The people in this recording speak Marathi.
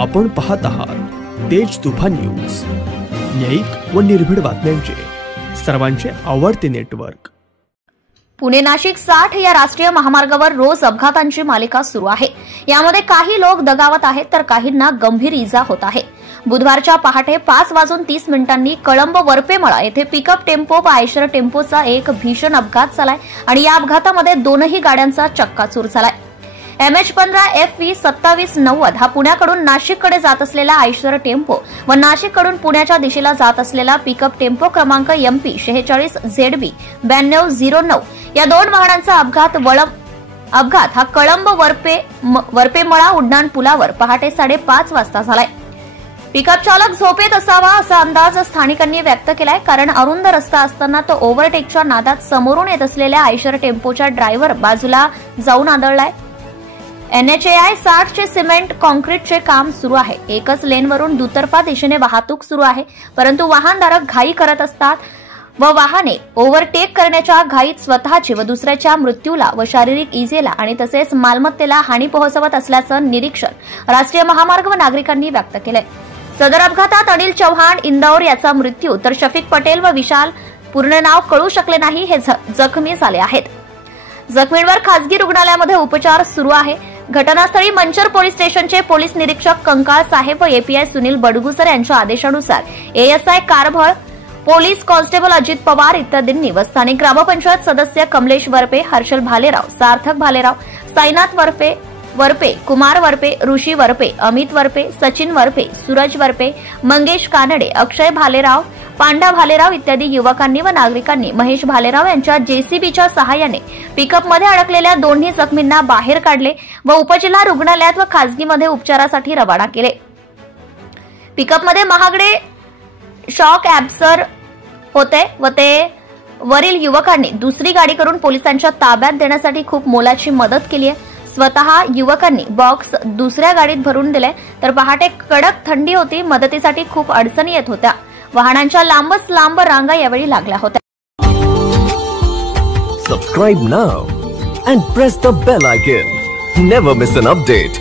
आपण पाहत आहात तेज तुफान न्यूज, न्यायिक व निर्भीड बातम्यांचे सर्वांचे आवडते नेटवर्क। पुणे नाशिक 60 या राष्ट्रीय महामार्गावर रोज अपघातांची मालिका सुरू आहे। यामध्ये काही लोक दगावत आहेत तर काहींना गंभीर इजा होत आहे। बुधवारच्या पहाटे 5:30 कळंब वरपेमळा येथे पिकअप टेम्पो व आयशर टेम्पोचा एक भीषण अपघात झालाय आणि या अपघातामध्ये दोनही गाड्यांचा चक्काचूर झालाय। MH15 FV 2790 हा पुण्याकडून नाशिककडे जात असलेला आयशर टेम्पो व नाशिककडून पुण्याच्या दिशेला जात असलेला पिकअप टेम्पो क्रमांक MP 46 ZB 9209 या दोन वाहनांचा अपघात हा कळंब वरपेमळा उड्डाण पुलावर पहाटे 5:30 वाजता झालाय। पिकअप चालक झोपेत असावा असा अंदाज स्थानिकांनी व्यक्त केलाय, कारण अरुंद रस्ता असताना तो ओव्हरटेकच्या नादात समोरून येत असलेल्या आयशर टेम्पोच्या ड्रायव्हर बाजूला जाऊन आदळलाय। NHAI 60 चे सिमेंट कॉन्क्रीटचे काम सुरू आहे। एकच लेनवरून दुतर्फा दिशेने वाहतूक सुरू आहे, परंतु वाहनधारक घाई करत असतात व वाहने ओव्हरटेक करण्याच्या घाईत स्वतःची व दुसऱ्याच्या मृत्यूला व शारीरिक इजेला आणि तसेच मालमत्तेला हानी पोहोचवत असल्याचं निरीक्षण राष्ट्रीय महामार्ग व नागरिकांनी व्यक्त केलंय। सदर अपघातात अनिल चव्हाण इंदौर याचा मृत्यू तर शफिक पटेल व विशाल पूर्ण नाव कळू शकले नाही हे जखमी झाले आहेत। जखमींवर खासगी रुग्णालयामध्ये उपचार सुरू आहे। घटनास्थळी मंचर पोलीस स्टेशनचे पोलीस निरीक्षक कंकाळ साहेब व API सुनील बडगुसर यांच्या आदेशानुसार ASI Karbhal, police constable Ajit Pawar इत्यादींनी व स्थानिक ग्रामपंचायत सदस्य कमलेश वरपे, हर्षल भालेराव, सार्थक भालेराव, साईनाथ वरपे, कुमार वरपे, ऋषी वरपे, अमित वरपे, सचिन वरपे, सूरज वरपे, मंगेश कानडे, अक्षय भालेराव, पांडा भालेराव इत्यादी युवकांनी व नागरिकांनी महेश भालेराव यांच्या JCBच्या सहाय्याने पिकअपमध्ये अडकलेल्या दोन्ही जखमींना बाहेर काढले व उपजिल्हा रुग्णालयात व खासगीमध्ये उपचारासाठी रवाना केले। पिकअपमध्ये महागडे शॉक ॲब्सर होते व ते वरील युवकांनी दुसरी गाडी करून पोलिसांच्या ताब्यात देण्यासाठी खूप मोलाची मदत केली आहे। स्वतः युवकांनी बॉक्स दुसऱ्या गाडीत भरून दिले, तर पहाटे कडक थंडी होती, मदतीसाठी खूप अडचणी येत होत्या। वाहनांच्या लांबच लांब रांगा यावेळी लागल्या होत्या। Subscribe now and press the bell icon. Never miss an update.